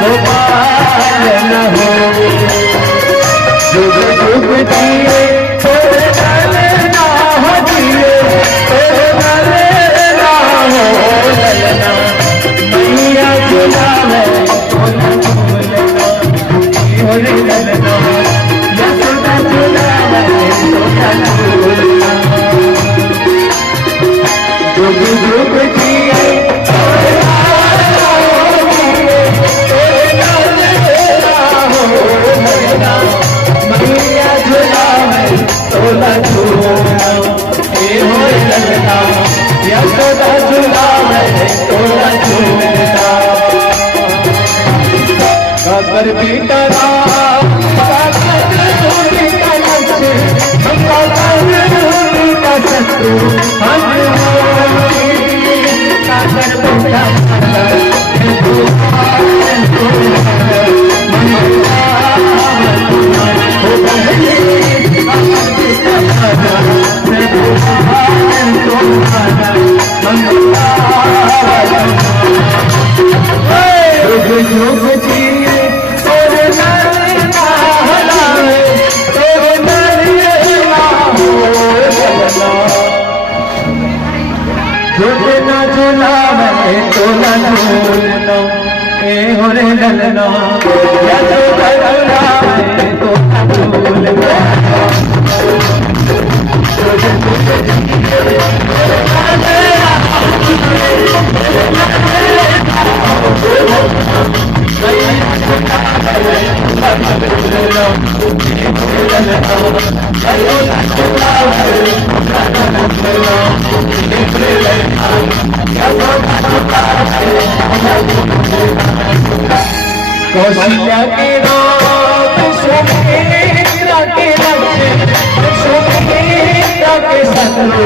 गोपाल न हो। जुग जुग जिए तोरे ललना हो जिए तोरे ललना हो ललना मैया झुलावे तोला झूलना होरे ललना यशोदा झुलावे तोला झूलना। जुग जुग जिए तोरे ललना हो ललना मैया झुलावे तोला झूलना हे होरे ललना यशोदा झुलावे तोला झूलना। काकर बेटा राम काकर बेटा लक्ष्मण काकर बेटा शत्रु हनुमान काकर बेटा झूलना झूलावे तोला झूलना ए होरे ललना यशोदा झुलावे तोला झूलना। कौशल्या के राम सुमित्रा के लक्ष्मण सुमित्रा के शत्रु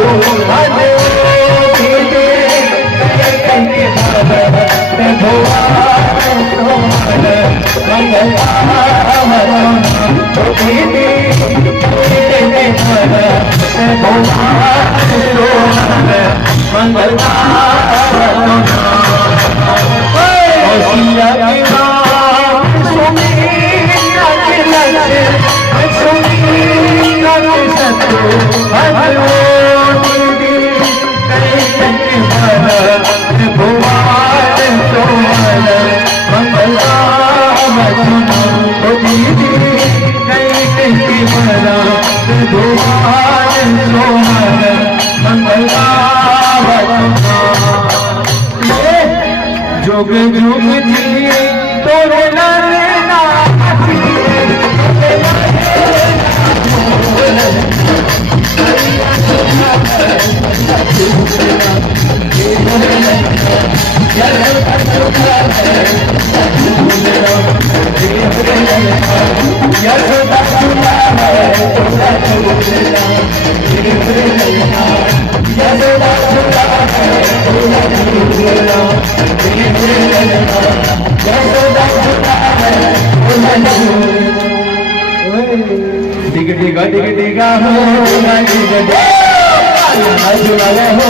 जुग जुग जिए तोरे ललना डिग डिगा हो डिग डिगा झुलावे हो